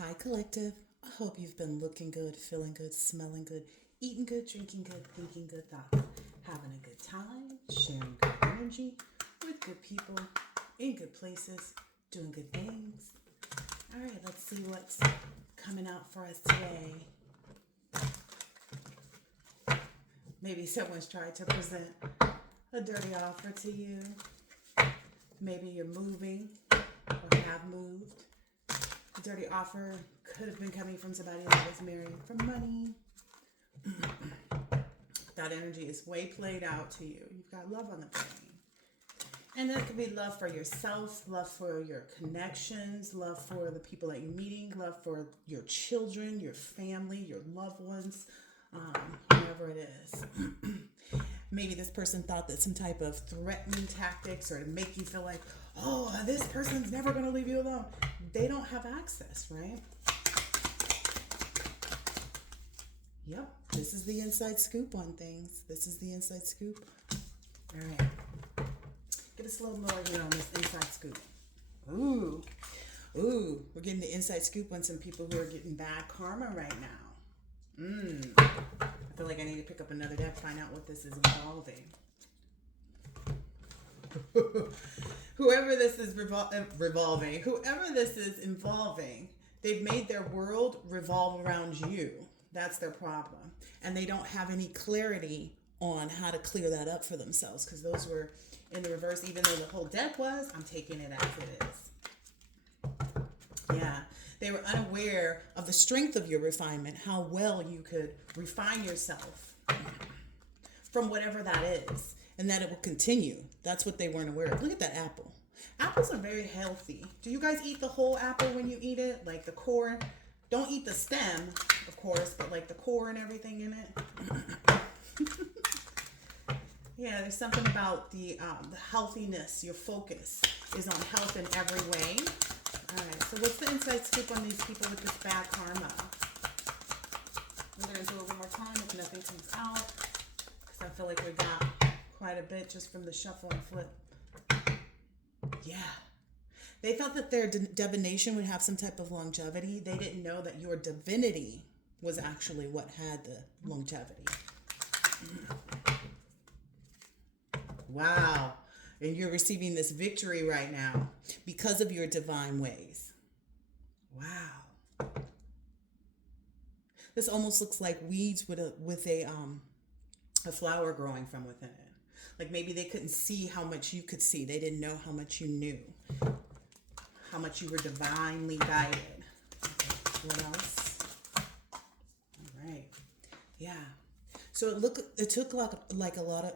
Hi, collective. I hope you've been looking good, feeling good, smelling good, eating good, drinking good, thinking good thoughts, having a good time, sharing good energy with good people, in good places, doing good things. All right, let's see what's coming out for us today. Maybe someone's tried to present a dirty offer to you. Maybe you're moving or have moved. A dirty offer could have been coming from somebody that was marrying for money. That energy is way played out to you. You've got love on the brain. And that could be love for yourself, love for your connections, love for the people that you're meeting, love for your children, your family, your loved ones, whoever it is. Maybe this person thought that some type of threatening tactics or to make you feel like, oh, this person's never going to leave you alone. They don't have access, right? Yep, this is the inside scoop on things. This is the inside scoop. All right. Get us a little more here on this inside scoop. Ooh, we're getting the inside scoop on some people who are getting bad karma right now. I feel like I need to pick up another deck, find out what this is involving. Whoever this is revolving, whoever this is involving, they've made their world revolve around you. That's their problem. And they don't have any clarity on how to clear that up for themselves, because those were in the reverse. Even though the whole deck was, I'm taking it as it is. Yeah. They were unaware of the strength of your refinement, how well you could refine yourself from whatever that is, and that it will continue. That's what they weren't aware of. Look at that apple. Apples are very healthy. Do you guys eat the whole apple when you eat it? Like the core? Don't eat the stem, of course, but like the core and everything in it. Yeah, there's something about the healthiness. Your focus is on health in every way. All right, so what's the inside scoop on these people with this bad karma? We're going to do it one more time if nothing comes out, because I feel like we got quite a bit just from the shuffle and flip. Yeah. They thought that their divination would have some type of longevity. They didn't know that your divinity was actually what had the longevity. Wow. And you're receiving this victory right now because of your divine ways. Wow. This almost looks like weeds with a flower growing from within it. Like maybe they couldn't see how much you could see. They didn't know how much you knew. How much you were divinely guided. Okay. What else? All right. Yeah. So it took like a lot of,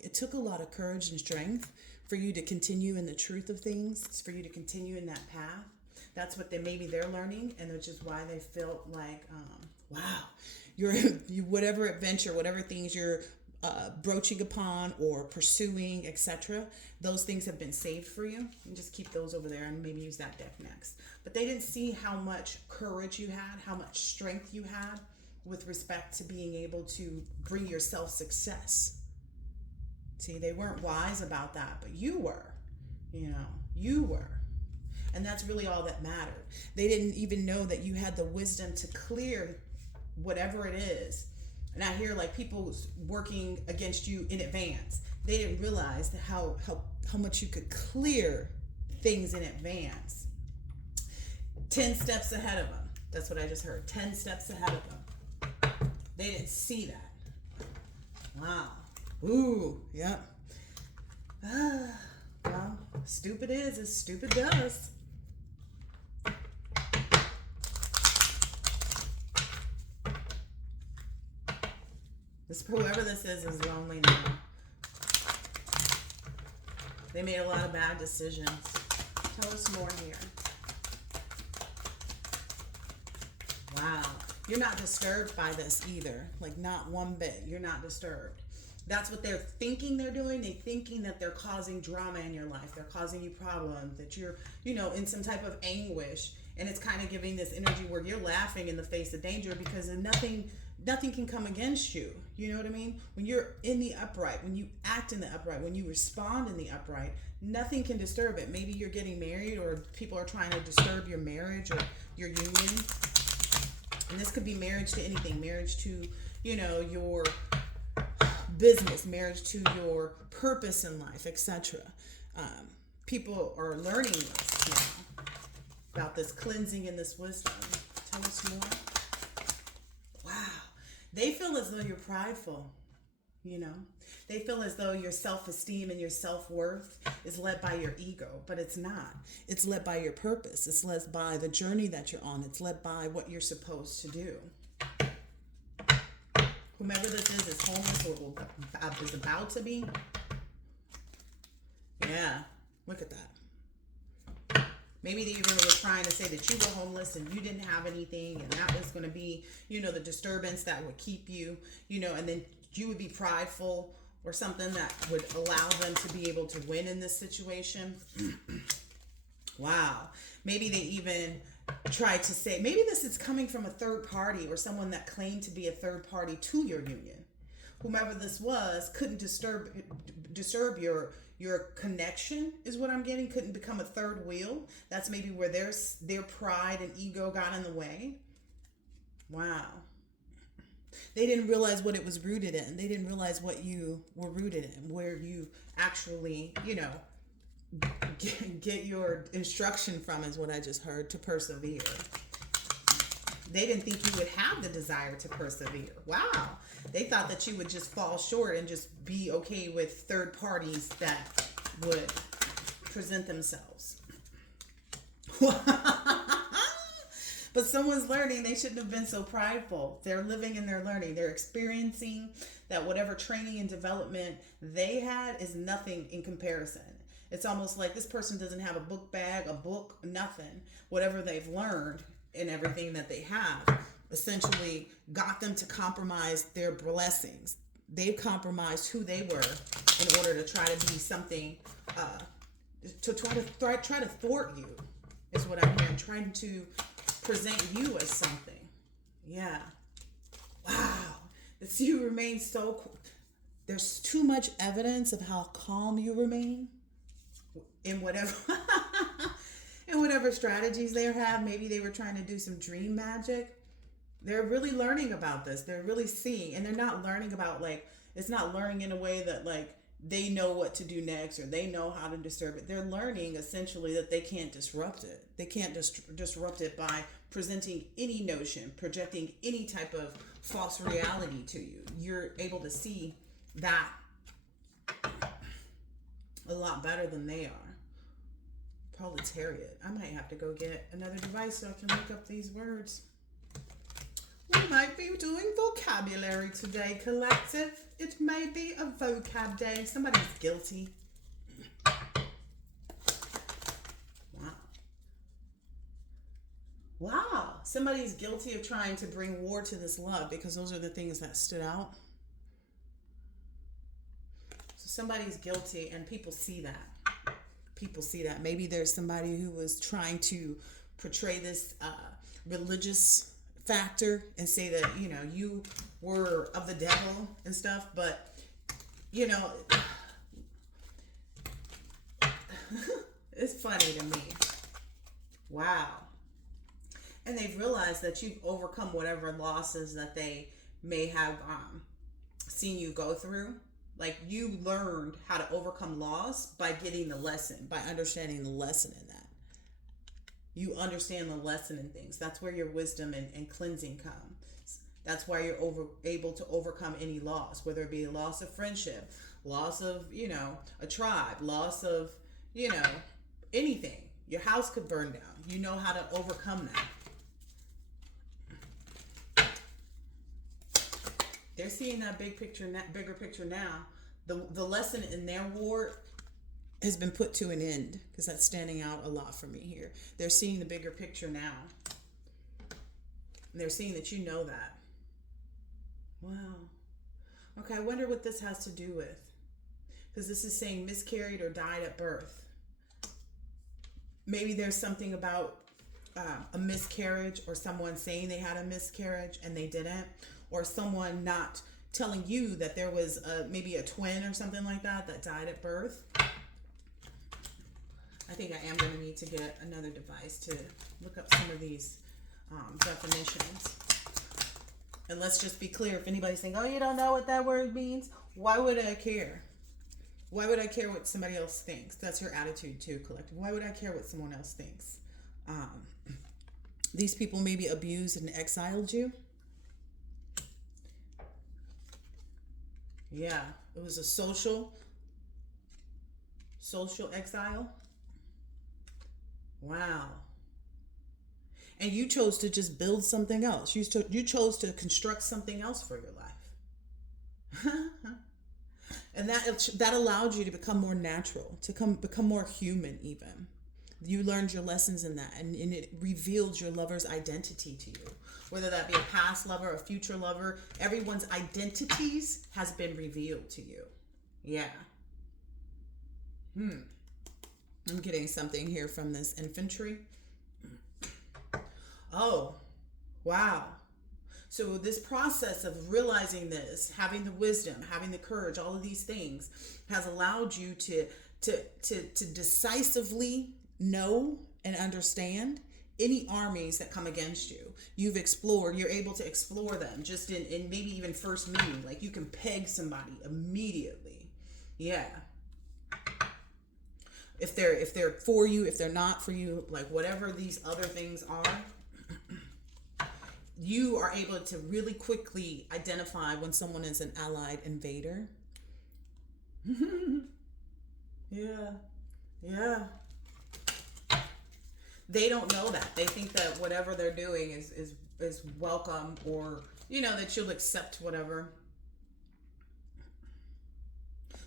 it took a lot of courage and strength for you to continue in the truth of things, for you to continue in that path. That's what maybe they're learning, and which is why they felt like, wow, you whatever adventure, whatever things you're broaching upon or pursuing, etc., those things have been saved for you. And just keep those over there and maybe use that deck next. But they didn't see how much courage you had, how much strength you had with respect to being able to bring yourself success. See, they weren't wise about that, but you were. You were. And that's really all that mattered. They didn't even know that you had the wisdom to clear whatever it is. And I hear like people working against you in advance. They didn't realize how much you could clear things in advance. 10 steps ahead of them. That's what I just heard. 10 steps ahead of them. They didn't see that. Wow. Ooh, yep. Well, stupid is as stupid does. Whoever this is lonely now. They made a lot of bad decisions. Tell us more here. Wow. You're not disturbed by this either. Like not one bit. You're not disturbed. That's what they're thinking they're doing. They're thinking that they're causing drama in your life. They're causing you problems, that you're, in some type of anguish. And it's kind of giving this energy where you're laughing in the face of danger because nothing nothing can come against you. You know what I mean? When you're in the upright, when you act in the upright, when you respond in the upright, nothing can disturb it. Maybe you're getting married or people are trying to disturb your marriage or your union. And this could be marriage to anything, marriage to, your business, marriage to your purpose in life, etc. People are learning this now about this cleansing and this wisdom. Tell us more. Wow. They feel as though you're prideful, They feel as though your self-esteem and your self-worth is led by your ego, but it's not. It's led by your purpose. It's led by the journey that you're on. It's led by what you're supposed to do. Whomever this is homeless or is about to be. Yeah, look at that. Maybe they even were trying to say that you were homeless and you didn't have anything, and that was going to be, the disturbance that would keep you, and then you would be prideful or something that would allow them to be able to win in this situation. Wow. Maybe they even tried to say, maybe this is coming from a third party or someone that claimed to be a third party to your union. Whomever this was couldn't disturb your connection, is what I'm getting. Couldn't become a third wheel. That's maybe where their pride and ego got in the way. Wow. They didn't realize what it was rooted in. They didn't realize what you were rooted in, where you actually, get your instruction from, is what I just heard, to persevere. They didn't think you would have the desire to persevere. Wow. They thought that you would just fall short and just be okay with third parties that would present themselves. But someone's learning they shouldn't have been so prideful. They're living and they're learning. They're experiencing that whatever training and development they had is nothing in comparison. It's almost like this person doesn't have a book bag, a book, nothing. Whatever they've learned and everything that they have essentially got them to compromise their blessings. They've compromised who they were in order to try to be something, to try to thwart you, is what I'm hearing. Trying to present you as something. Yeah. Wow. That you remain so. There's too much evidence of how calm you remain in whatever in whatever strategies they have. Maybe they were trying to do some dream magic. They're really learning about this. They're really seeing, and they're not learning about, it's not learning in a way that they know what to do next or they know how to disturb it. They're learning essentially that they can't disrupt it. They can't disrupt it by presenting any notion, projecting any type of false reality to you. You're able to see that a lot better than they are. Proletariat. I might have to go get another device so I can look up these words. We might be doing vocabulary today, collective. It may be a vocab day. Somebody's guilty. Wow. Somebody's guilty of trying to bring war to this love, because those are the things that stood out. So somebody's guilty, and people see that. People see that. Maybe there's somebody who was trying to portray this religious factor and say that, you were of the devil and stuff, but, it's funny to me. Wow. And they've realized that you've overcome whatever losses that they may have seen you go through. Like, you learned how to overcome loss by getting the lesson, by understanding the lesson in that. You understand the lesson in things. That's where your wisdom and cleansing comes. That's why you're able to overcome any loss, whether it be a loss of friendship, loss of, a tribe, loss of, anything. Your house could burn down. You know how to overcome that. They're seeing that bigger picture now. The lesson in their war has been put to an end, because that's standing out a lot for me here. They're seeing the bigger picture now. And they're seeing that you know that. Wow. Okay, I wonder what this has to do with. Because this is saying miscarried or died at birth. Maybe there's something about a miscarriage, or someone saying they had a miscarriage and they didn't. or someone not telling you that there was maybe a twin or something like that died at birth. I think I am going to need to get another device to look up some of these definitions. And let's just be clear, if anybody's saying, oh, you don't know what that word means, why would I care? Why would I care what somebody else thinks? That's your attitude too, collective. Why would I care what someone else thinks? These people maybe abused and exiled you. Yeah, it was a social exile. Wow. And you chose to just build something else. You chose to construct something else for your life. And that allowed you to become more natural, to become more human even. You learned your lessons in that, and it revealed your lover's identity to you. Whether that be a past lover, a future lover, everyone's identities has been revealed to you. Yeah. I'm getting something here from this infantry. Oh, wow. So this process of realizing this, having the wisdom, having the courage, all of these things has allowed you to decisively know and understand any armies that come against you. You're able to explore them just in maybe even first meeting. Like you can peg somebody immediately. Yeah. If they're for you, if they're not for you, like whatever these other things are, you are able to really quickly identify when someone is an allied invader. Yeah. Yeah. They don't know that. They think that whatever they're doing is welcome, or that you'll accept whatever.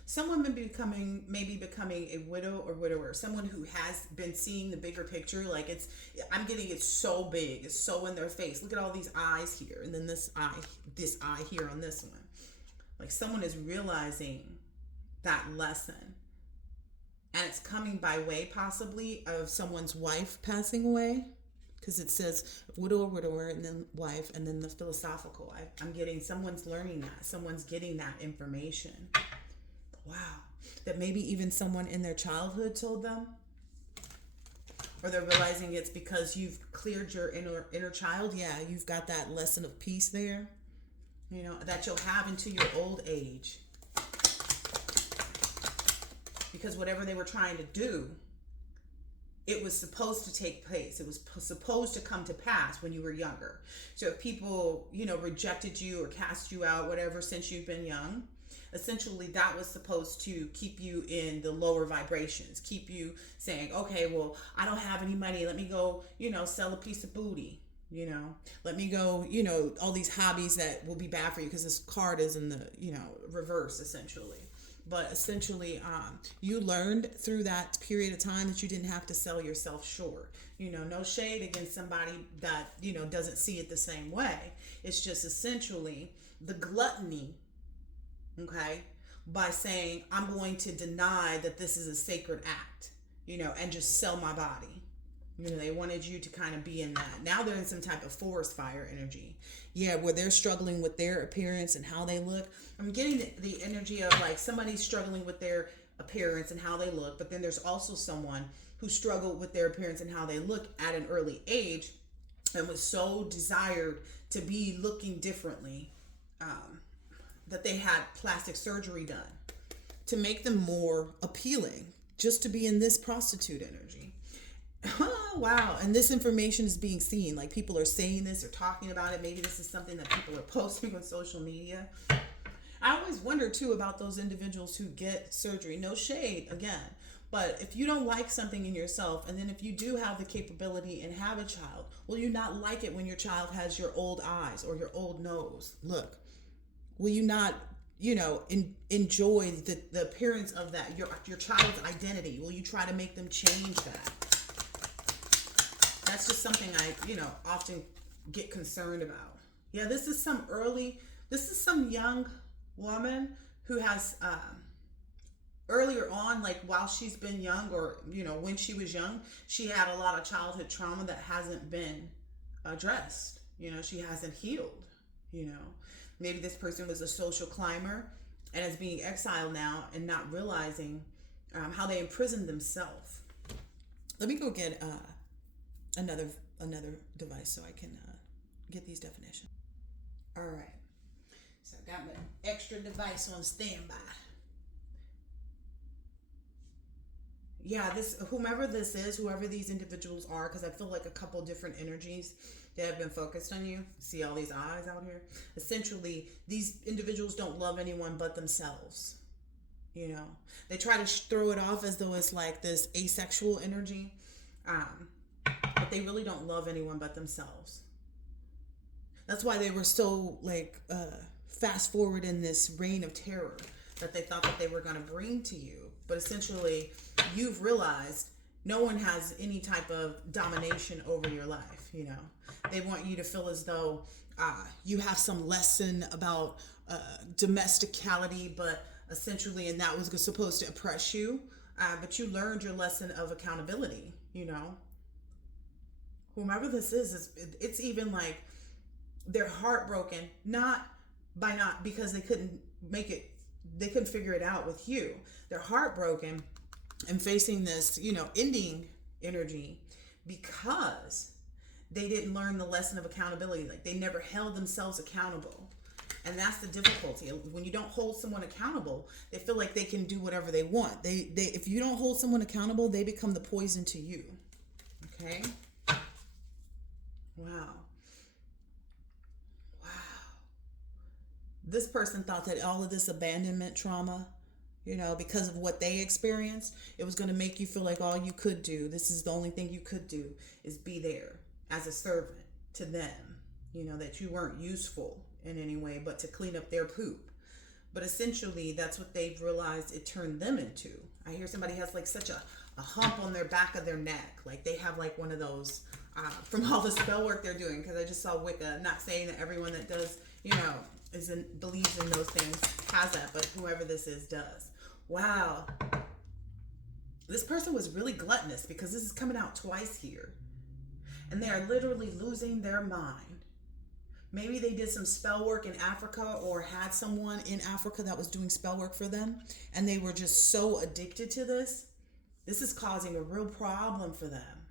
Someone may be becoming a widow or widower. Someone who has been seeing the bigger picture. Like I'm getting it so big. It's so in their face. Look at all these eyes here, and then this eye here on this one. Like someone is realizing that lesson, and it's coming by way possibly of someone's wife passing away, because it says widow or widower, and then wife, and then the philosophical. I'm getting someone's learning that. Someone's getting that information. Wow. That maybe even someone in their childhood told them. Or they're realizing it's because you've cleared your inner child. Yeah, you've got that lesson of peace there. That you'll have into your old age. Because whatever they were trying to do, it was supposed to take place. It was supposed to come to pass when you were younger. So if people, rejected you or cast you out, whatever, since you've been young, essentially that was supposed to keep you in the lower vibrations, keep you saying, okay, well, I don't have any money. Let me go, sell a piece of booty, let me go, all these hobbies that will be bad for you, because this card is in the, reverse essentially. But essentially, you learned through that period of time that you didn't have to sell yourself short. No shade against somebody that, doesn't see it the same way. It's just essentially the gluttony, okay, by saying, I'm going to deny that this is a sacred act, and just sell my body. They wanted you to kind of be in that. Now they're in some type of forest fire energy. Yeah, where they're struggling with their appearance and how they look. I'm getting the energy of like somebody's struggling with their appearance and how they look, but then there's also someone who struggled with their appearance and how they look at an early age and was so desired to be looking differently that they had plastic surgery done to make them more appealing, just to be in this prostitute energy. Oh, wow. And this information is being seen. Like people are saying this or talking about it. Maybe this is something that people are posting on social media. I always wonder too about those individuals who get surgery. No shade again. But if you don't like something in yourself, and then if you do have the capability and have a child, will you not like it when your child has your old eyes or your old nose? Look, will you not, enjoy the appearance of that, your child's identity? Will you try to make them change that? That's just something I, often get concerned about. Yeah, this is some young woman who has, earlier on, like while she's been young, or, when she was young, she had a lot of childhood trauma that hasn't been addressed. She hasn't healed. You know, maybe this person was a social climber and is being exiled now and not realizing how they imprisoned themselves. Let me go get another device so I can get these definitions. All right. So I got my extra device on standby. Yeah, whoever these individuals are, because I feel like a couple different energies that have been focused on you. See all these eyes out here? Essentially, these individuals don't love anyone but themselves. You know, they try to throw it off as though it's like this asexual energy, but they really don't love anyone but themselves. That's why they were so like fast forward in this reign of terror that they thought that they were going to bring to you. But essentially, you've realized no one has any type of domination over your life. You know, they want you to feel as though you have some lesson about domesticality, but essentially, and that was supposed to oppress you. But you learned your lesson of accountability. You know, whomever this is it's even like they're heartbroken, not because they couldn't figure it out with you. They're heartbroken and facing this, ending energy because they didn't learn the lesson of accountability. Like they never held themselves accountable. And that's the difficulty. When you don't hold someone accountable, they feel like they can do whatever they want. If you don't hold someone accountable, they become the poison to you. Okay? Wow. This person thought that all of this abandonment trauma, because of what they experienced, it was going to make you feel like all you could do, this is the only thing you could do, is be there as a servant to them, that you weren't useful in any way but to clean up their poop. But essentially, that's what they've realized it turned them into. I hear somebody has like such a hump on their back of their neck. Like they have like one of those, from all the spell work they're doing, because I just saw Wicca, not saying that everyone that does, believes in those things has that, but whoever this is does. Wow. This person was really gluttonous because this is coming out twice here. And they are literally losing their mind. Maybe they did some spell work in Africa or had someone in Africa that was doing spell work for them, and they were just so addicted to this. This is causing a real problem for them.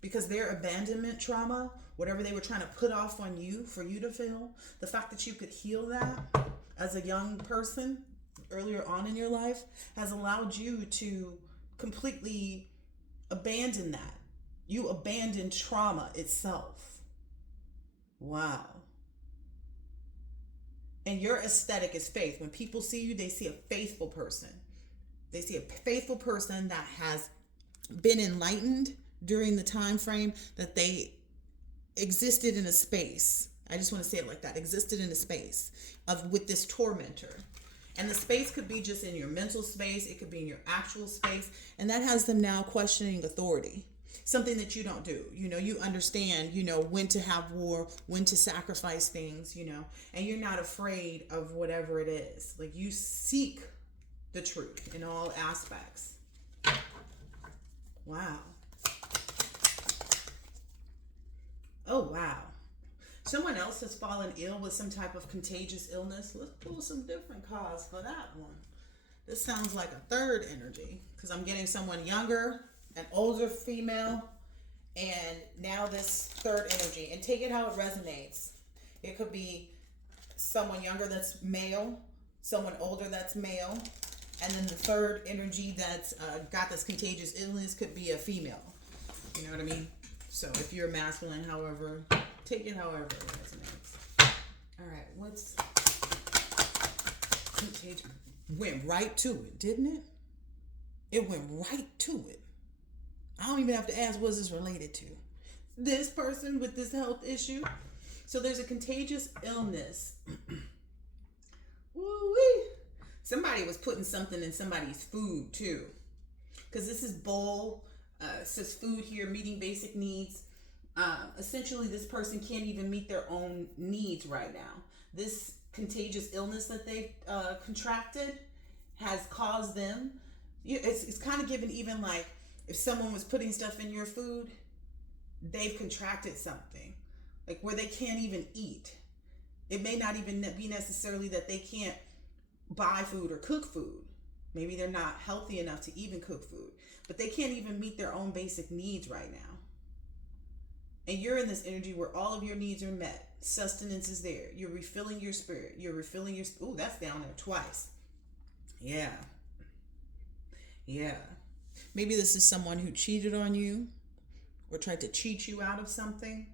Because their abandonment trauma, whatever they were trying to put off on you for you to feel, the fact that you could heal that as a young person earlier on in your life has allowed you to completely abandon that. You abandoned trauma itself. Wow. And your aesthetic is faith. When people see you, they see a faithful person. They see a faithful person that has been enlightened during the time frame that they existed in a space. I just want to say it like that. Existed in a space with this tormentor. And the space could be just in your mental space. It could be in your actual space. And that has them now questioning authority. Something that you don't do. You understand, when to have war, when to sacrifice things, and you're not afraid of whatever it is. Like you seek the truth in all aspects. Wow. Oh, wow. Someone else has fallen ill with some type of contagious illness. Let's pull some different cards for that one. This sounds like a third energy because I'm getting someone younger, an older female, and now this third energy. And take it how it resonates. It could be someone younger that's male, someone older that's male, and then the third energy that's got this contagious illness could be a female. You know what I mean? So if you're masculine, however, take it however it resonates. All right, what's contagious? Went right to it, didn't it? It went right to it. I don't even have to ask, what's this related to? This person with this health issue. So there's a contagious illness. Woo-wee. Somebody was putting something in somebody's food too. Because this is bowl. It says food here, meeting basic needs. Essentially, this person can't even meet their own needs right now. This contagious illness that they've contracted has caused them. It's kind of given even like if someone was putting stuff in your food, they've contracted something. like where they can't even eat. It may not even be necessarily that they can't buy food or cook food. Maybe they're not healthy enough to even cook food, but they can't even meet their own basic needs right now. And you're in this energy where all of your needs are met. Sustenance is there. You're refilling your spirit. You're refilling your... Ooh, that's down there twice. Yeah. Yeah. Maybe this is someone who cheated on you or tried to cheat you out of something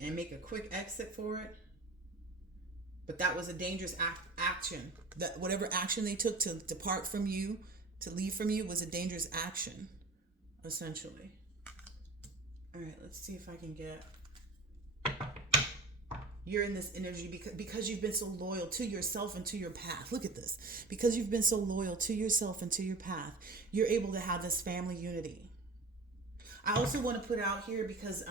and make a quick exit for it. But that was a dangerous action. That whatever action they took to depart from you, to leave from you, was a dangerous action, essentially. All right, let's see if I can get... You're in this energy because you've been so loyal to yourself and to your path. Look at this. Because you've been so loyal to yourself and to your path, you're able to have this family unity. I also want to put out here because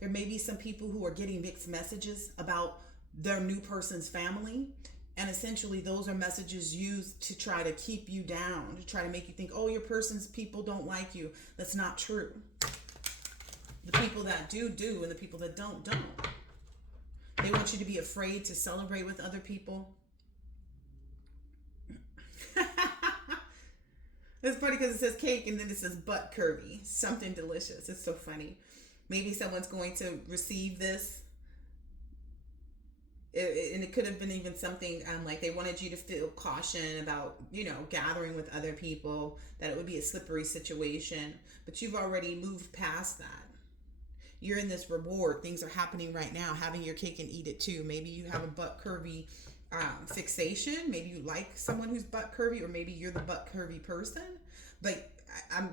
there may be some people who are getting mixed messages about their new person's family. And essentially those are messages used to try to keep you down, to try to make you think, oh, your person's people don't like you. That's not true. The people that do, and the people that don't. They want you to be afraid to celebrate with other people. It's funny because it says cake and then it says butt curvy. Something delicious. It's so funny. Maybe someone's going to receive this. And it could have been even something like they wanted you to feel caution about, gathering with other people, that it would be a slippery situation. But you've already moved past that. You're in this reward. Things are happening right now. Having your cake and eat it too. Maybe you have a butt curvy fixation. Maybe you like someone who's butt curvy, or maybe you're the butt curvy person. Like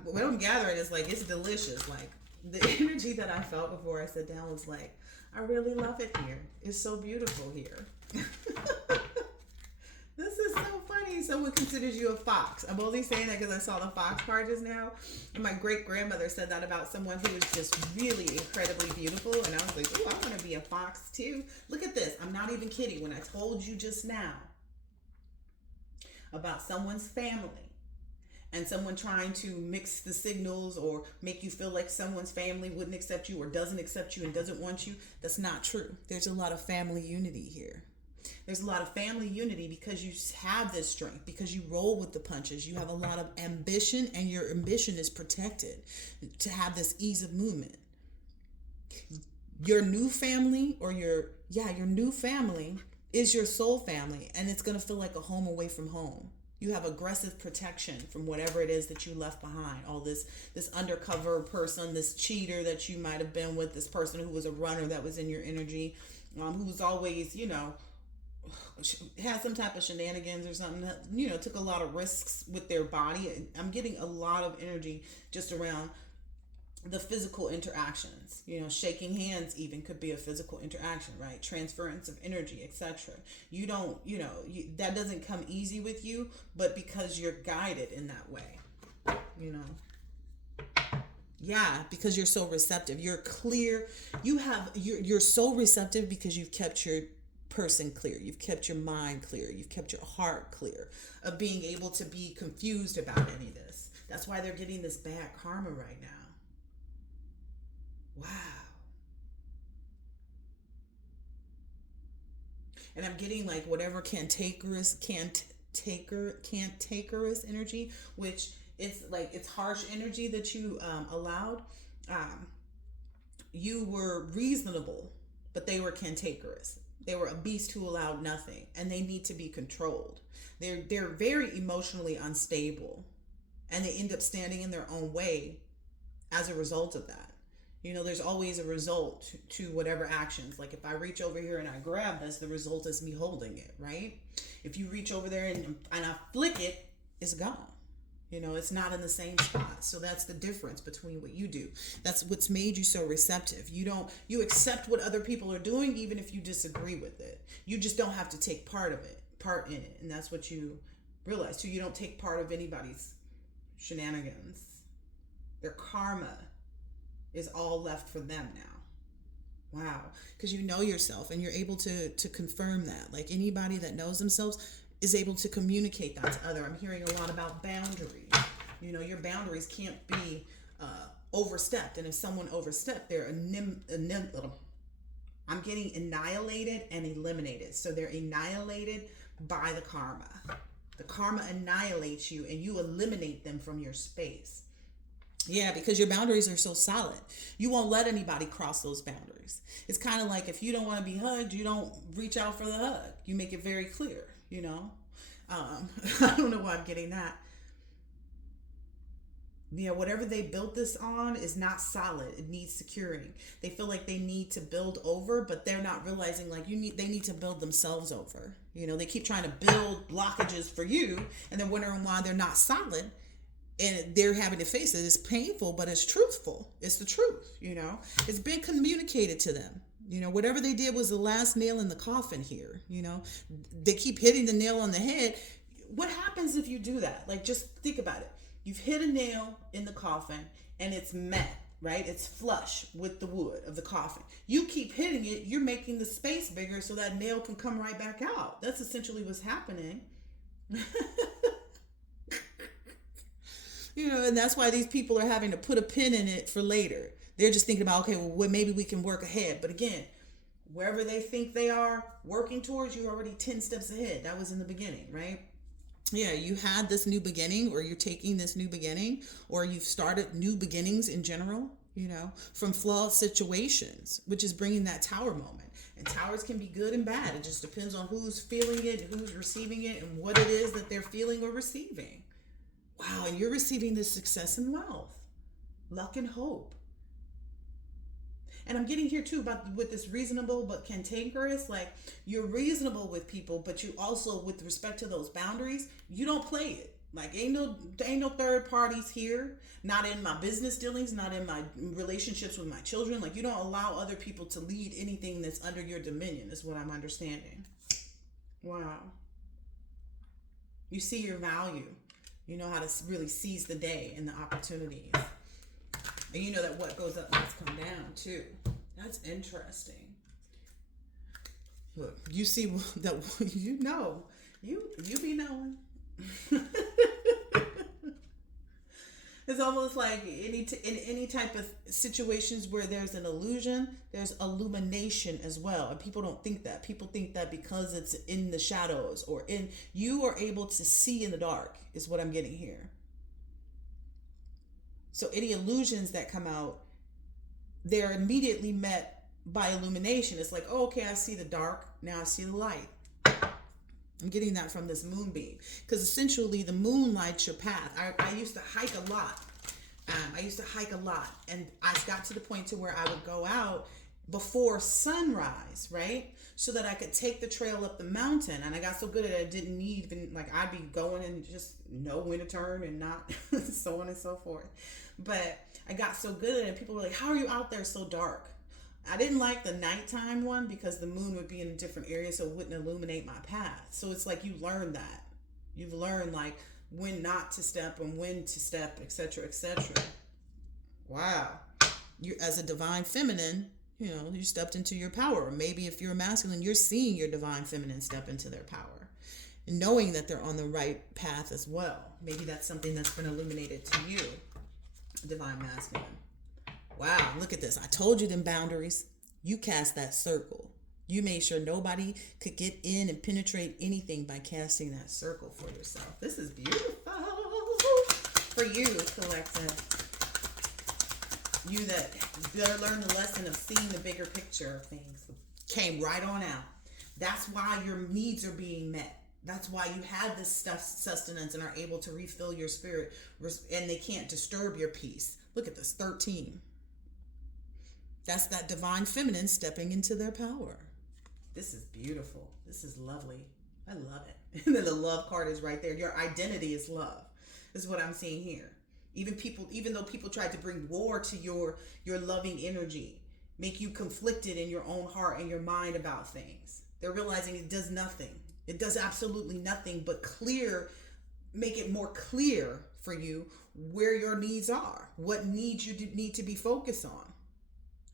what I'm gathering is like it's delicious. Like the energy that I felt before I sat down was like, I really love it here. It's so beautiful here. This is so funny. Someone considers you a fox. I'm only saying that because I saw the fox card just now. And my great-grandmother said that about someone who was just really incredibly beautiful. And I was like, oh, I want to be a fox too. Look at this. I'm not even kidding. When I told you just now about someone's family and someone trying to mix the signals or make you feel like someone's family wouldn't accept you or doesn't accept you and doesn't want you, that's not true. There's a lot of family unity here. There's a lot of family unity because you have this strength, because you roll with the punches. You have a lot of ambition, and your ambition is protected to have this ease of movement. Your new family your new family is your soul family, and it's going to feel like a home away from home. You have aggressive protection from whatever it is that you left behind. All this undercover person, this cheater that you might have been with, this person who was a runner that was in your energy, who was always, had some type of shenanigans or something that, took a lot of risks with their body. I'm getting a lot of energy just around the physical interactions. Shaking hands even could be a physical interaction, right? Transference of energy, etc. You don't, that doesn't come easy with you, but because you're guided in that way, Yeah, because you're so receptive. You're clear. You're so receptive because you've kept your person clear. You've kept your mind clear. You've kept your heart clear of being able to be confused about any of this. That's why they're getting this bad karma right now. Wow. And I'm getting like whatever cantankerous energy, which it's like it's harsh energy that you allowed. You were reasonable, but they were cantankerous. They were a beast who allowed nothing, and they need to be controlled. They're very emotionally unstable, and they end up standing in their own way as a result of that. There's always a result to whatever actions. Like if I reach over here and I grab this, the result is me holding it, right? If you reach over there and I flick it, it's gone. It's not in the same spot. So that's the difference between what you do. That's what's made you so receptive. You accept what other people are doing, even if you disagree with it. You just don't have to take part in it. And that's what you realize too. You don't take part of anybody's shenanigans. Their karma is all left for them now. Wow. Because you know yourself and you're able to confirm that. Like anybody that knows themselves is able to communicate that to other. I'm hearing a lot about boundaries. Your boundaries can't be overstepped. And if someone overstepped, they're I'm getting annihilated and eliminated. So they're annihilated by the karma. The karma annihilates you and you eliminate them from your space. Yeah, because your boundaries are so solid. You won't let anybody cross those boundaries. It's kind of like if you don't want to be hugged, you don't reach out for the hug. You make it very clear, you know? I don't know why I'm getting that. Yeah, whatever they built this on is not solid. It needs securing. They feel like they need to build over, but they're not realizing like they need to build themselves over. You know, they keep trying to build blockages for you and then wondering why they're not solid and they're having to face it. It's painful, but it's truthful. It's the truth, you know. It's been communicated to them. You know, whatever they did was the last nail in the coffin here, you know. They keep hitting the nail on the head. What happens if you do that? Like, just think about it. You've hit a nail in the coffin and it's met, right? It's flush with the wood of the coffin. You keep hitting it, you're making the space bigger so that nail can come right back out. That's essentially what's happening. You know, and that's why these people are having to put a pin in it for later. They're just thinking about, okay, well, maybe we can work ahead. But again, wherever they think they are working towards, you're already 10 steps ahead. That was in the beginning, right? Yeah, you had this new beginning, or you're taking this new beginning, or you've started new beginnings in general, you know, from flawed situations, which is bringing that tower moment. And towers can be good and bad. It just depends on who's feeling it, who's receiving it, and what it is that they're feeling or receiving. Wow, and you're receiving this success and wealth, luck and hope. And I'm getting here too about with this reasonable but cantankerous. Like, you're reasonable with people, but you also, with respect to those boundaries, you don't play it. Like, ain't no third parties here. Not in my business dealings, not in my relationships with my children. Like, you don't allow other people to lead anything that's under your dominion, is what I'm understanding. Wow. You see your value. You know how to really seize the day and the opportunities. And you know that what goes up must come down too. That's interesting. Look, you see that you know. You be knowing. It's almost like in any type of situations where there's an illusion, there's illumination as well. And people don't think that. People think that because it's in the shadows or you are able to see in the dark is what I'm getting here. So any illusions that come out, they're immediately met by illumination. It's like, oh, okay, I see the dark. Now I see the light. I'm getting that from this moonbeam. Because essentially the moon lights your path. I used to hike a lot. And I got to the point to where I would go out before sunrise, right? So that I could take the trail up the mountain. And I got so good at it, I didn't need even, like, I'd be going and just know when to turn and not so on and so forth. But I got so good at it. People were like, how are you out there so dark? I didn't like the nighttime one because the moon would be in a different area, so it wouldn't illuminate my path. So it's like you learn that. You've learned like when not to step and when to step, etc., etc. Wow. You, as a divine feminine, you know, you stepped into your power. Or maybe if you're a masculine, you're seeing your divine feminine step into their power, and knowing that they're on the right path as well. Maybe that's something that's been illuminated to you, divine masculine. Wow, look at this. I told you them boundaries. You cast that circle. You made sure nobody could get in and penetrate anything by casting that circle for yourself. This is beautiful for you, collective. You that learned the lesson of seeing the bigger picture of things came right on out. That's why your needs are being met. That's why you have this stuff sustenance and are able to refill your spirit, and they can't disturb your peace. Look at this, 13. That's that divine feminine stepping into their power. This is beautiful. This is lovely. I love it. And then the love card is right there. Your identity is love. This is what I'm seeing here. Even though people tried to bring war to your loving energy, make you conflicted in your own heart and your mind about things, they're realizing it does nothing. It does absolutely nothing but make it more clear for you where your needs are, what needs you need to be focused on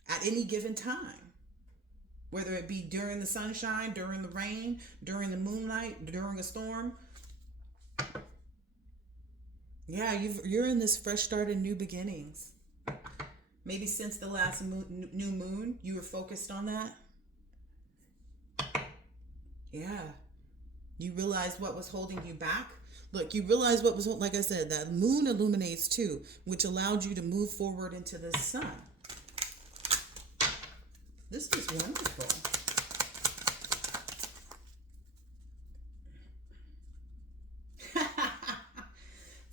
at any given time, whether it be during the sunshine, during the rain, during the moonlight, during a storm. Yeah, you're in this fresh start and new beginnings. Maybe since the last new moon, you were focused on that. Yeah. You realized what was holding you back. Look, you realized what was, like I said, that moon illuminates too, which allowed you to move forward into the sun. This is wonderful.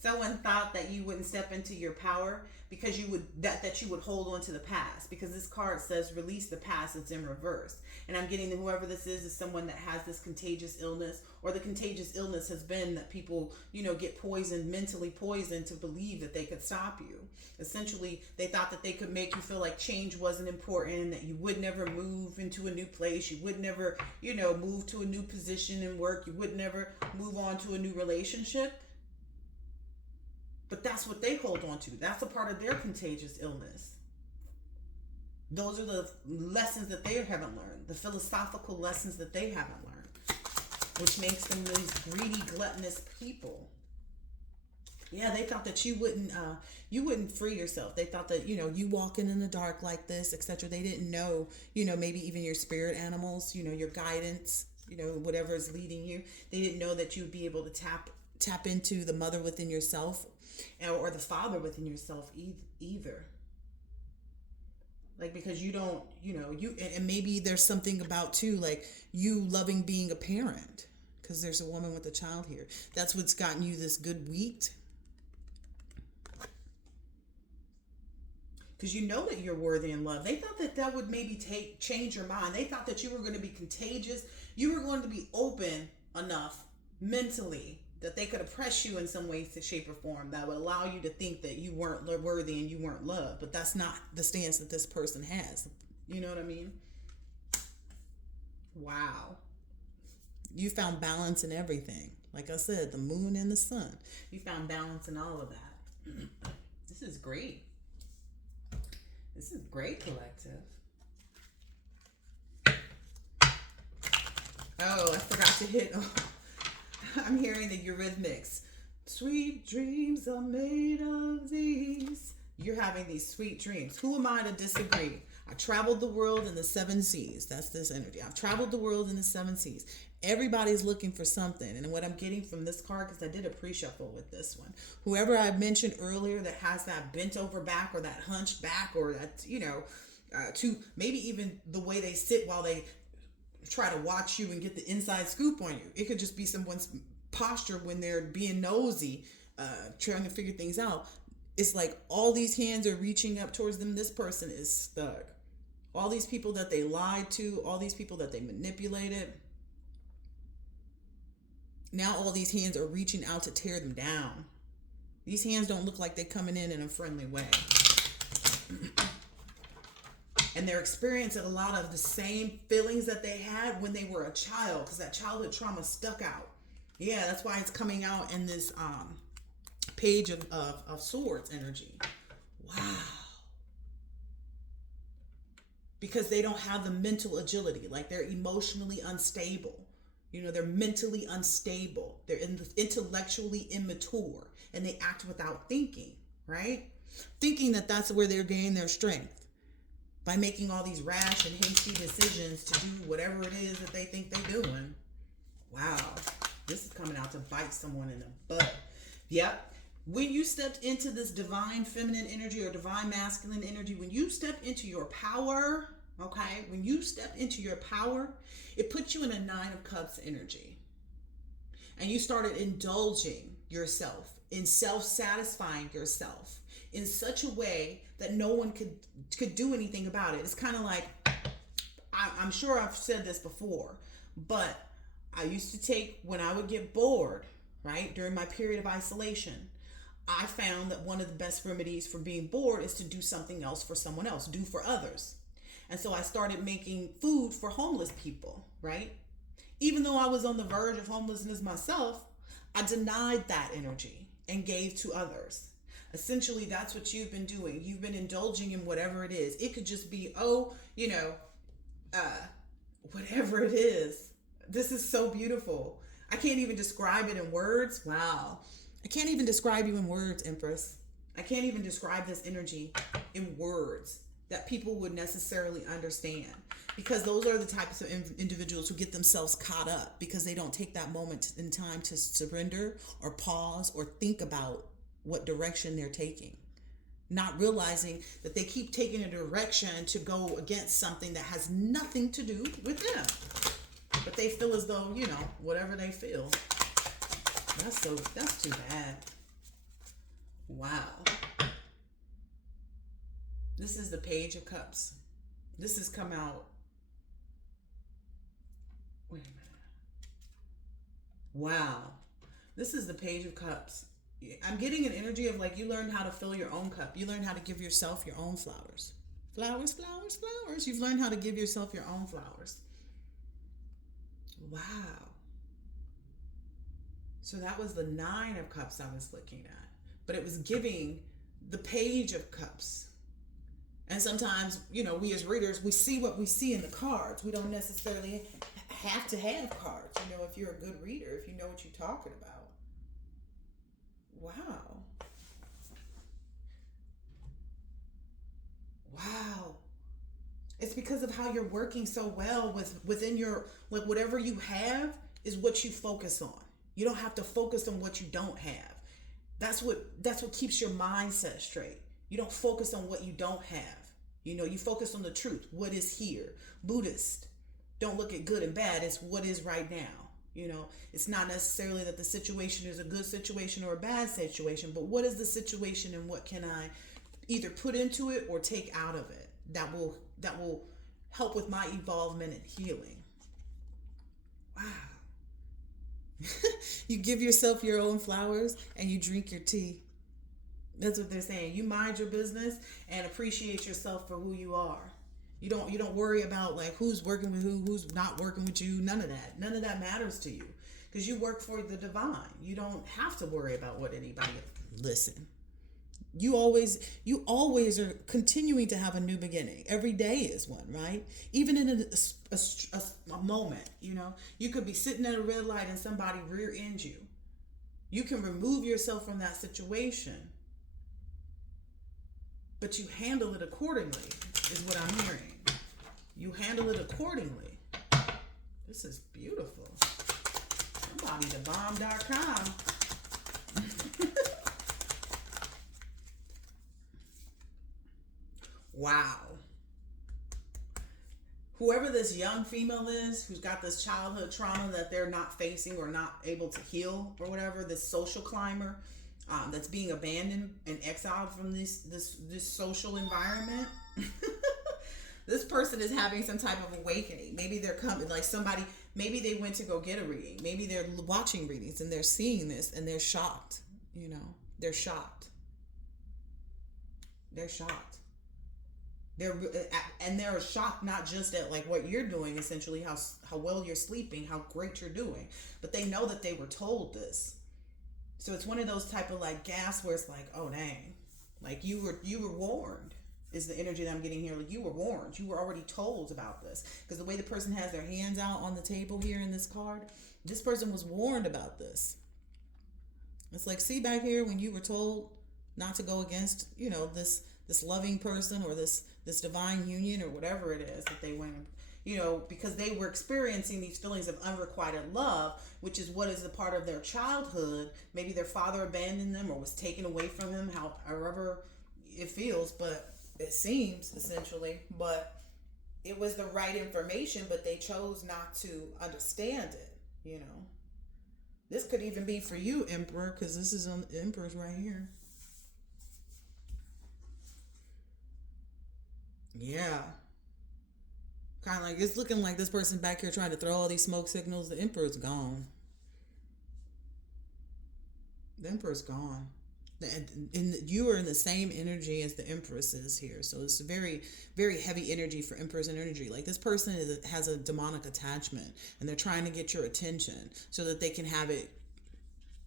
Someone thought that you wouldn't step into your power because you would that you would hold on to the past, because this card says release the past. It's in reverse, and I'm getting that whoever this is someone that has this contagious illness, or the contagious illness has been that people get poisoned, mentally poisoned, to believe that they could stop you. Essentially, they thought that they could make you feel like change wasn't important, that you would never move into a new place, you would never move to a new position in work, you would never move on to a new relationship. But that's what they hold on to. That's a part of their contagious illness. Those are the lessons that they haven't learned, the philosophical lessons that they haven't learned, which makes them these greedy, gluttonous people. Yeah, they thought that you wouldn't free yourself. They thought that you walking in the dark like this, etc. They didn't know, maybe even your spirit animals, your guidance, whatever is leading you. They didn't know that you'd be able to tap into the mother within yourself, or the father within yourself either. Like, because you don't, and maybe there's something about too, like you loving being a parent, because there's a woman with a child here. That's what's gotten you this good wheat. Because you know that you're worthy in love. They thought that would maybe change your mind. They thought that you were going to be contagious. You were going to be open enough mentally that they could oppress you in some way, shape, or form that would allow you to think that you weren't worthy and you weren't loved. But that's not the stance that this person has. You know what I mean? Wow. You found balance in everything. Like I said, the moon and the sun. You found balance in all of that. This is great. This is great, collective. Oh, I forgot to hit. Oh, I'm hearing the Eurythmics. Sweet dreams are made of these. You're having these sweet dreams. Who am I to disagree? I traveled the world in the 7 seas. That's this energy. I've traveled the world in the 7 seas. Everybody's looking for something. And what I'm getting from this card, because I did a pre-shuffle with this one, whoever I mentioned earlier that has that bent over back or that hunched back, or that, to maybe even the way they sit while they try to watch you and get the inside scoop on you. It could just be someone's posture when they're being nosy, trying to figure things out. It's like all these hands are reaching up towards them. This person is stuck. All these people that they lied to, all these people that they manipulated, now all these hands are reaching out to tear them down. These hands don't look like they're coming in a friendly way. And they're experiencing a lot of the same feelings that they had when they were a child, because that childhood trauma stuck out. Yeah, that's why it's coming out in this page of swords energy. Wow. Because they don't have the mental agility. Like, they're emotionally unstable. They're mentally unstable. They're intellectually immature. And they act without thinking, right? Thinking that that's where they're gaining their strength. By making all these rash and hasty decisions to do whatever it is that they think they're doing. Wow. This is coming out to bite someone in the butt. Yep. When you stepped into this divine feminine energy or divine masculine energy, when you step into your power, okay, when you step into your power, it puts you in a 9 of Cups energy. And you started indulging yourself, in self-satisfying yourself in such a way that no one could do anything about it. It's kind of like, I'm sure I've said this before, but I used to take, when I would get bored, right, during my period of isolation, I found that one of the best remedies for being bored is to do something else for someone else, do for others. And so I started making food for homeless people, right? Even though I was on the verge of homelessness myself, I denied that energy and gave to others. Essentially, that's what you've been doing. You've been indulging in whatever it is. It could just be, whatever it is. This is so beautiful. I can't even describe it in words. Wow. I can't even describe you in words, Empress. I can't even describe this energy in words. that people would necessarily understand, because those are the types of individuals who get themselves caught up because they don't take that moment in time to surrender or pause or think about what direction they're taking, not realizing that they keep taking a direction to go against something that has nothing to do with them, but they feel as though, whatever they feel. That's too bad. Wow. This is the Page of Cups. This has come out. Wait a minute. Wow. This is the Page of Cups. I'm getting an energy of like you learned how to fill your own cup. You learned how to give yourself your own flowers. Flowers, flowers, flowers. You've learned how to give yourself your own flowers. Wow. So that was the Nine of Cups I was looking at. But it was giving the Page of Cups. And sometimes, we as readers, we see what we see in the cards. We don't necessarily have to have cards. If you're a good reader, if you know what you're talking about. Wow. Wow. It's because of how you're working so well within your, like, whatever you have is what you focus on. You don't have to focus on what you don't have. That's what keeps your mindset straight. You don't focus on what you don't have. You focus on the truth. What is here? Buddhist. Don't look at good and bad. It's what is right now. It's not necessarily that the situation is a good situation or a bad situation, but what is the situation and what can I either put into it or take out of it that will help with my evolvement and healing. Wow. You give yourself your own flowers and you drink your tea. That's what they're saying. You mind your business and appreciate yourself for who you are. You don't worry about like who's working with who's not working with you. None of that. None of that matters to you because you work for the divine. You don't have to worry about what anybody. Listen. You always are continuing to have a new beginning. Every day is one, right? Even in a moment, you could be sitting at a red light and somebody rear ends you. You can remove yourself from that situation, but you handle it accordingly, is what I'm hearing. You handle it accordingly. This is beautiful. SomebodyTheBomb.com. Wow. Whoever this young female is who's got this childhood trauma that they're not facing or not able to heal or whatever, this social climber that's being abandoned and exiled from this social environment. This person is having some type of awakening. Maybe they're coming, like somebody, maybe they went to go get a reading. Maybe they're watching readings and they're seeing this and they're shocked. They're shocked. They're shocked. They're shocked not just at like what you're doing, essentially how well you're sleeping, how great you're doing, but they know that they were told this. So it's one of those type of like gasps where it's like, oh dang, like you were warned. Is the energy that I'm getting here. Like you were warned. You were already told about this. Because the way the person has their hands out on the table here in this card, this person was warned about this. It's like, see back here when you were told not to go against, this loving person or this divine union or whatever it is that they went, because they were experiencing these feelings of unrequited love, which is what is a part of their childhood. Maybe their father abandoned them or was taken away from them, however it feels, but it seems essentially, but it was the right information, but they chose not to understand it, This could even be for you, Emperor, because this is on the Emperor's right here. Yeah. Kind of like, it's looking like this person back here trying to throw all these smoke signals. The Emperor's gone. The Emperor's gone. And you are in the same energy as the Empress is here. So it's a very, very heavy energy for Empress energy. Like this person has a demonic attachment and they're trying to get your attention so that they can have it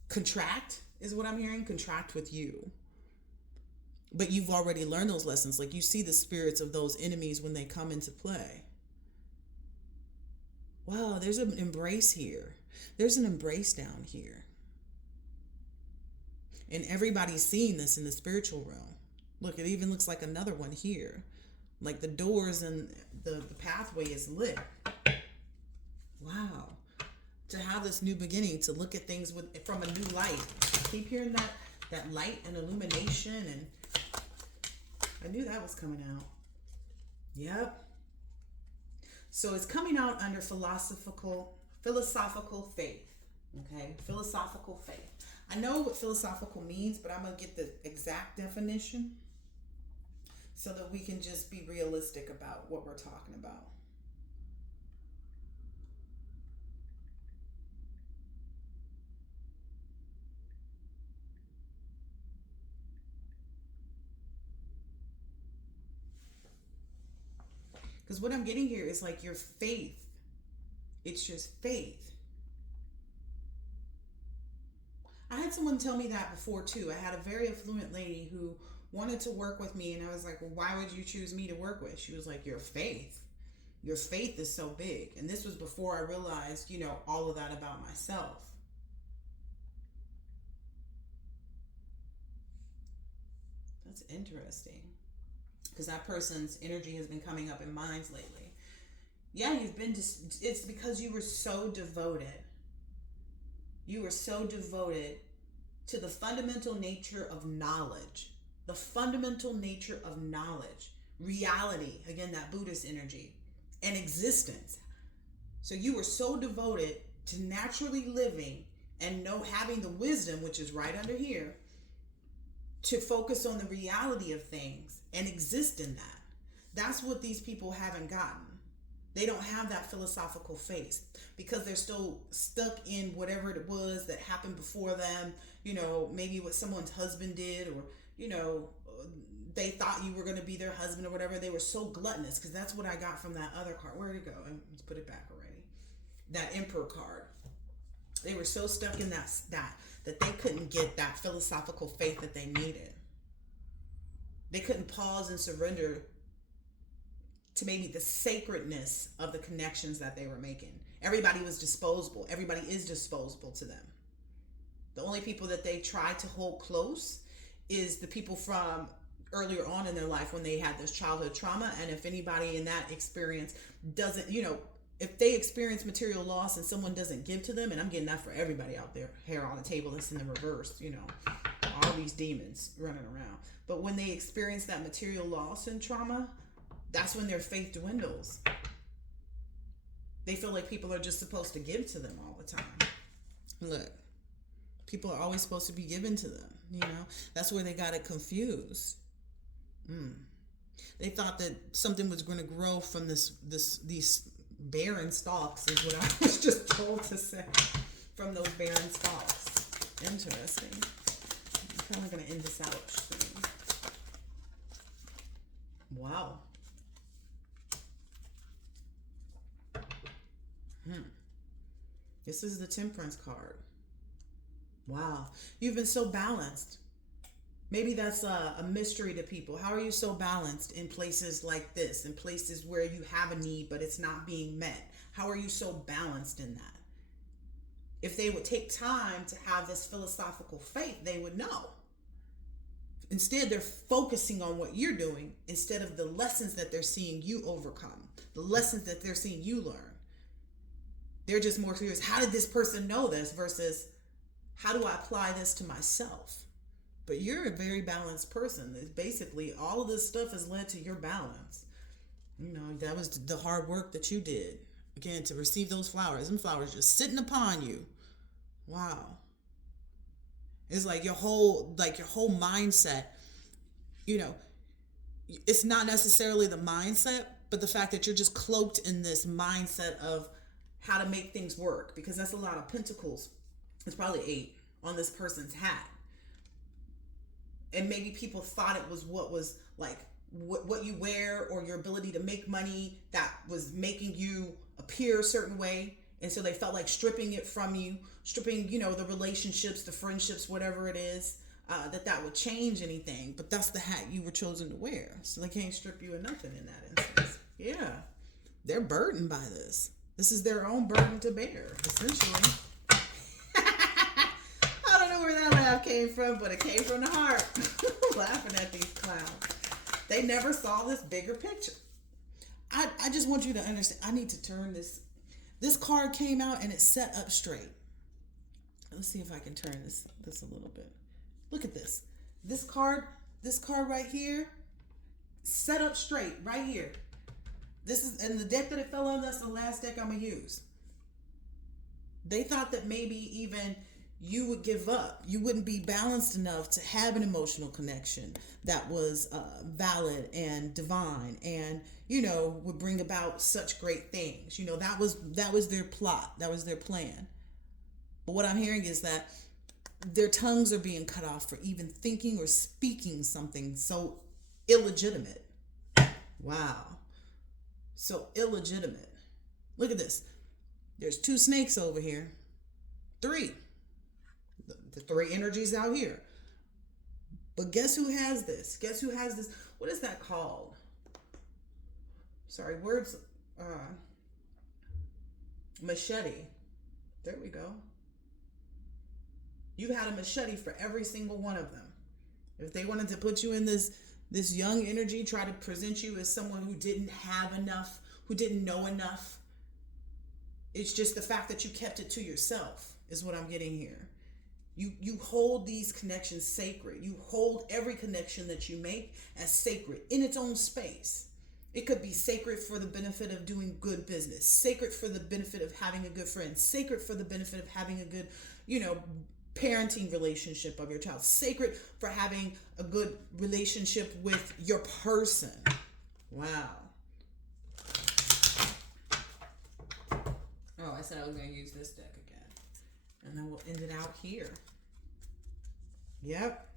contract, is what I'm hearing, contract with you. But you've already learned those lessons. Like you see the spirits of those enemies when they come into play. Wow, there's an embrace here. There's an embrace down here. And everybody's seeing this in the spiritual realm. Look, it even looks like another one here. Like the doors and the pathway is lit. Wow. To have this new beginning, to look at things from a new light. Keep hearing that light and illumination, and I knew that was coming out. Yep. So it's coming out under philosophical faith. Okay? Philosophical faith. I know what philosophical means, but I'm going to get the exact definition so that we can just be realistic about what we're talking about. Because what I'm getting here is like your faith. It's just faith. I had someone tell me that before too. I had a very affluent lady who wanted to work with me, and I was like, well, why would you choose me to work with? She was like, your faith. Your faith is so big. And this was before I realized, all of that about myself. That's interesting. Because that person's energy has been coming up in minds lately. Yeah, it's because you were so devoted. You were so devoted to the fundamental nature of knowledge. The fundamental nature of knowledge. Reality, again, that Buddhist energy. And existence. So you were so devoted to naturally living and having the wisdom, which is right under here, to focus on the reality of things and exist in that. That's what these people haven't gotten. They don't have that philosophical faith because they're still stuck in whatever it was that happened before them, maybe what someone's husband did, or, they thought you were going to be their husband or whatever. They were so gluttonous, because that's what I got from that other card. Where did it go? Let's put it back already. That Emperor card. They were so stuck in that they couldn't get that philosophical faith that they needed. They couldn't pause and surrender to maybe the sacredness of the connections that they were making. Everybody was disposable. Everybody is disposable to them. The only people that they try to hold close is the people from earlier on in their life when they had this childhood trauma. And if anybody in that experience doesn't, if they experience material loss and someone doesn't give to them, and I'm getting that for everybody out there, hair on the table, that's in the reverse, all these demons running around. But when they experience that material loss and trauma, that's when their faith dwindles. They feel like people are just supposed to give to them all the time. Look, people are always supposed to be given to them, That's where they got it confused. They thought that something was going to grow from these barren stalks, is what I was just told to say. From those barren stalks. Interesting. I'm probably going to end this out soon. Wow. This is the Temperance card. Wow. You've been so balanced. Maybe that's a mystery to people. How are you so balanced in places like this, in places where you have a need but it's not being met? How are you so balanced in that? If they would take time to have this philosophical faith, they would know. Instead, they're focusing on what you're doing instead of the lessons that they're seeing you overcome, the lessons that they're seeing you learn. They're just more curious, how did this person know this versus how do I apply this to myself? But you're a very balanced person. It's basically, all of this stuff has led to your balance. That was the hard work that you did. Again, to receive those flowers. Them flowers just sitting upon you. Wow. It's like your whole mindset, it's not necessarily the mindset, but the fact that you're just cloaked in this mindset of how to make things work. Because that's a lot of pentacles. It's probably 8 on this person's hat. And maybe people thought it was what was like what you wear or your ability to make money that was making you appear a certain way. And so they felt like stripping it from you, stripping, the relationships, the friendships, whatever it is, that would change anything. But that's the hat you were chosen to wear. So they can't strip you of nothing in that instance. Yeah. They're burdened by this. This is their own burden to bear, essentially. Where that laugh came from, but it came from the heart. Laughing at these clowns. They never saw this bigger picture. I just want you to understand. I need to turn this. This card came out and it's set up straight. Let's see if I can turn this a little bit. Look at this. This card right here, set up straight right here. This is, and the deck that it fell on, that's the last deck I'm gonna use. They thought that maybe even you would give up. You wouldn't be balanced enough to have an emotional connection that was valid and divine, and would bring about such great things. That was their plot. That was their plan. But what I'm hearing is that their tongues are being cut off for even thinking or speaking something so illegitimate. Wow. So illegitimate. Look at this. There's 2 snakes over here. 3. The 3 energies out here. But guess who has this? Guess who has this? What is that called? Sorry, words. Machete. There we go. You had a machete for every single one of them. If they wanted to put you in this young energy, try to present you as someone who didn't have enough, who didn't know enough, it's just the fact that you kept it to yourself is what I'm getting here. You hold these connections sacred. You hold every connection that you make as sacred in its own space. It could be sacred for the benefit of doing good business, sacred for the benefit of having a good friend, sacred for the benefit of having a good, parenting relationship of your child, sacred for having a good relationship with your person. Wow. Oh, I said I was going to use this deck again. And then we'll end it out here. Yep.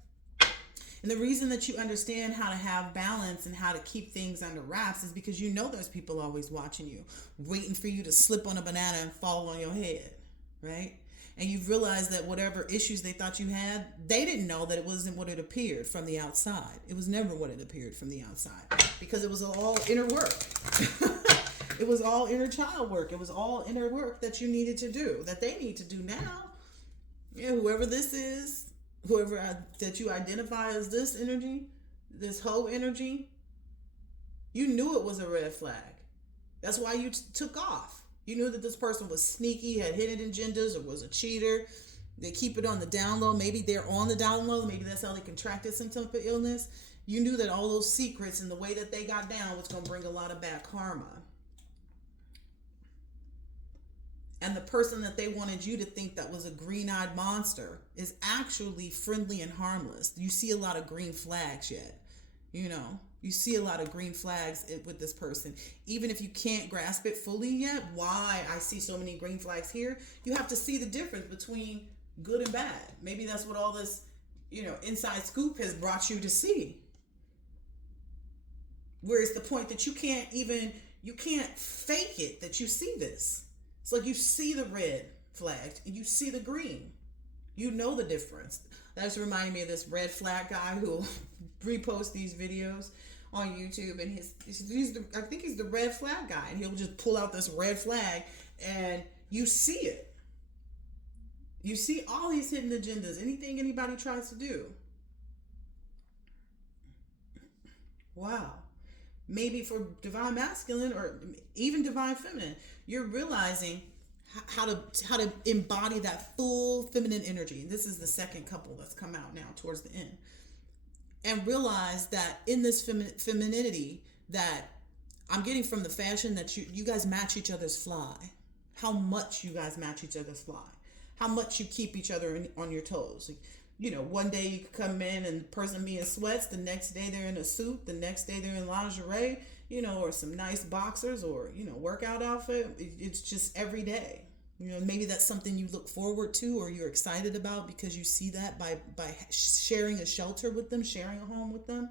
And the reason that you understand how to have balance and how to keep things under wraps is because there's people always watching you, waiting for you to slip on a banana and fall on your head, right? And you've realized that whatever issues they thought you had, they didn't know that it wasn't what it appeared from the outside. It was never what it appeared from the outside, because it was all inner work. It was all inner child work. It was all inner work that you needed to do, that they need to do now. Yeah, whoever this is, that you identify as this energy, this whole energy, you knew it was a red flag. That's why you took off. You knew that this person was sneaky, had hidden agendas, or was a cheater. They keep it on the down low. Maybe they're on the down low. Maybe that's how they contracted some type of illness. You knew that all those secrets and the way that they got down was going to bring a lot of bad karma. And the person that they wanted you to think that was a green-eyed monster is actually friendly and harmless. You see a lot of green flags yet. You see a lot of green flags with this person. Even if you can't grasp it fully yet, why I see so many green flags here, you have to see the difference between good and bad. Maybe that's what all this, inside scoop has brought you to see. Whereas the point that you can't fake it, that you see this. It's like you see the red flag and you see the green. You know the difference. That just reminded me of this red flag guy who reposts these videos on YouTube, and I think he's the red flag guy, and he'll just pull out this red flag, and you see it. You see all these hidden agendas, anything anybody tries to do. Wow. Maybe for divine masculine or even divine feminine, you're realizing how to embody that full feminine energy. This is the second couple that's come out now towards the end. And realize that in this femininity that I'm getting from the fashion, that you guys match each other's fly. How much you guys match each other's fly. How much you keep each other on your toes. One day you could come in and the person be in sweats, the next day they're in a suit, the next day they're in lingerie, or some nice boxers, or, workout outfit. It's just every day. Maybe that's something you look forward to or you're excited about because you see that by sharing a shelter with them, sharing a home with them.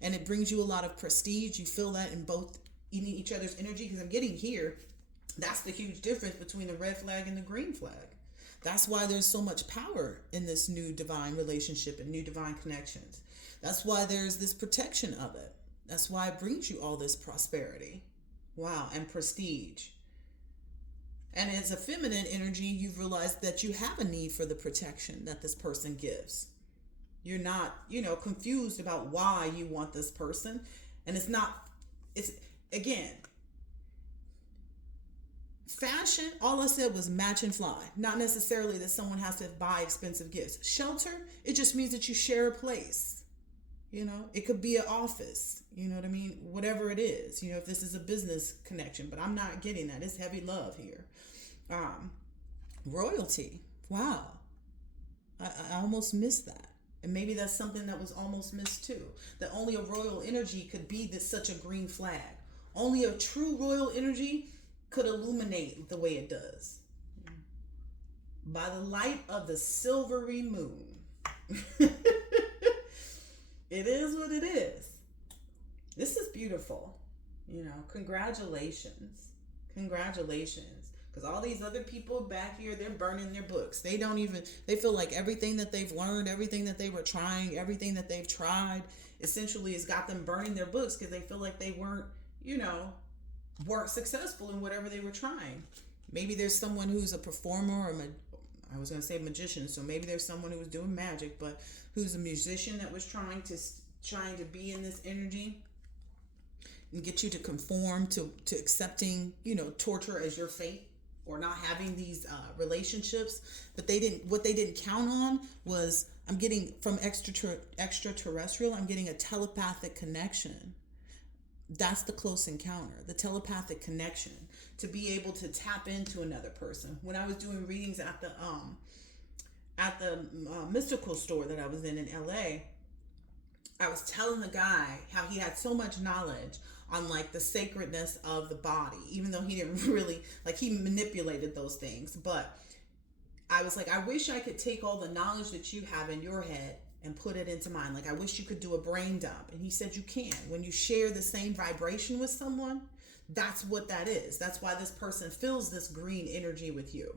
And it brings you a lot of prestige. You feel that in each other's energy, because I'm getting here. That's the huge difference between the red flag and the green flag. That's why there's so much power in this new divine relationship and new divine connections. That's why there's this protection of it. That's why it brings you all this prosperity. Wow, and prestige. And as a feminine energy, you've realized that you have a need for the protection that this person gives. You're not, confused about why you want this person. And it's, again, fashion, all I said was match and fly. Not necessarily that someone has to buy expensive gifts. Shelter, it just means that you share a place. It could be an office. You know what I mean? Whatever it is, if this is a business connection, but I'm not getting that. It's heavy love here. Royalty. Wow. I almost missed that. And maybe that's something that was almost missed too. That only a royal energy could be such a green flag. Only a true royal energy could illuminate the way it does. By the light of the silvery moon. It is what it is. This is beautiful. Congratulations. Congratulations. Because all these other people back here, they're burning their books. They feel like everything that they've learned, everything that they were trying, everything that they've tried, essentially has got them burning their books because they feel like they weren't successful in whatever they were trying. Maybe there's someone who's a performer or I was going to say magician, so maybe there's someone who was doing magic, but who's a musician that was trying to be in this energy and get you to conform to accepting, torture as your fate, or not having these relationships. But what they didn't count on was, I'm getting from extraterrestrial, I'm getting a telepathic connection. That's the close encounter, the telepathic connection, to be able to tap into another person. When I was doing readings at the mystical store that I was in LA, I was telling the guy how he had so much knowledge on like the sacredness of the body, even though he didn't really, he manipulated those things. But I was like, I wish I could take all the knowledge that you have in your head and put it into mine. I wish you could do a brain dump. And he said you can. When you share the same vibration with someone, that's what that is. That's why this person feels this green energy with you.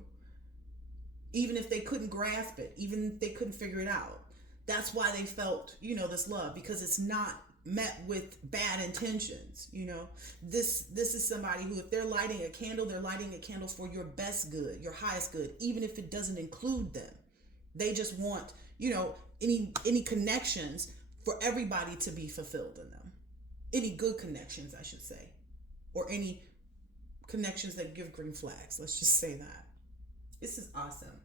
Even if they couldn't grasp it, even if they couldn't figure it out. That's why they felt, this love, because it's not met with bad intentions. This is somebody who, if they're lighting a candle, they're lighting a candle for your best good, your highest good, even if it doesn't include them. They just want, any connections for everybody to be fulfilled in them. Any good connections, I should say, or any connections that give green flags. Let's just say that. This is awesome.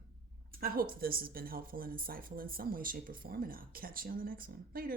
I hope that this has been helpful and insightful in some way, shape, or form, and I'll catch you on the next one. Later.